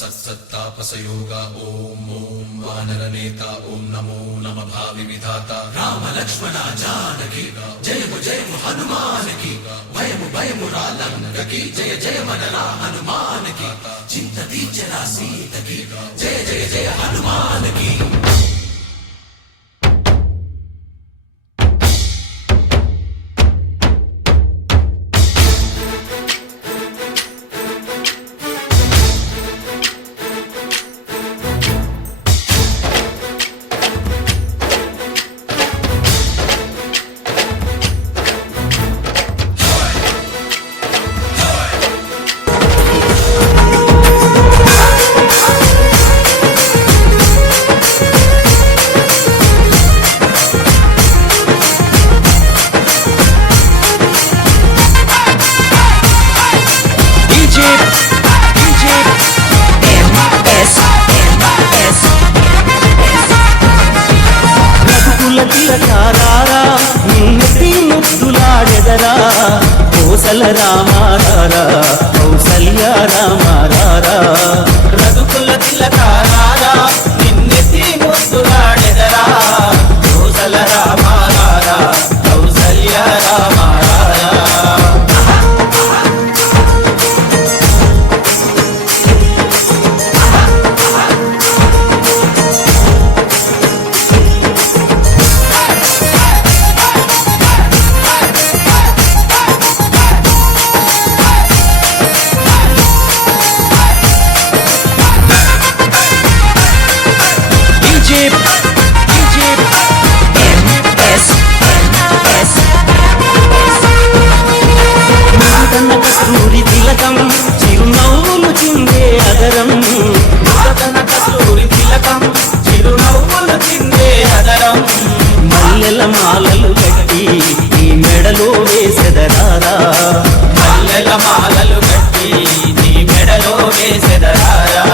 सत्तापसयोगा ओम ओम वानरनेता ओम नमो नमः भावि विधाता राम लक्ष्मण जानकी जय हनुमान की भयमु रालंक की जय मनरा हनुमान की चिंतती चला सीत की जय हनुमान की। కౌసల రామారారా కౌసల్య రామారారా రఘుకుల తిలకారారా నిన్నెత్తి ముద్దులాడెదరా కౌసల రామారారా కౌసల్య రామారారా। కస్తూరి తిలకం చిరునవ్వులు చిందే అదరం కస్తూరి తిలకం చిరునవ్వులు చిందే అదరం మల్లెల మాలలు కట్టి ఈ మెడలో వేసెదరారా మల్లెల మాలలు కట్టి నీ మెడలో వేసెదరారా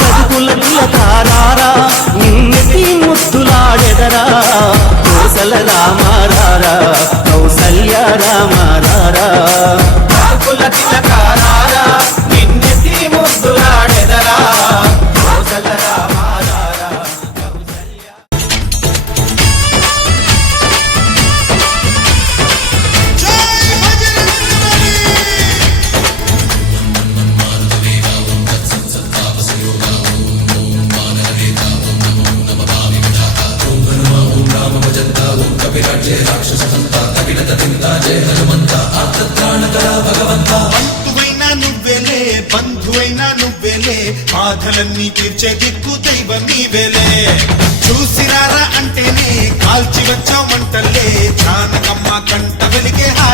రఘుకుల తిలకారారా నిన్నెత్తి ముద్దులాడెదరా కౌసల రామారారా కౌసల్య రామారారా రఘుకుల తిలకారారా నిన్నెత్తి ముద్దులాడెదరా కౌసల రామారారా కౌసల్య। బంధువైనా నువ్వేలే బంధువైనా నువ్వేలే బాధలన్నీ తీర్చే దిక్కు దైవం నీవేలే చూసిరారా అంటే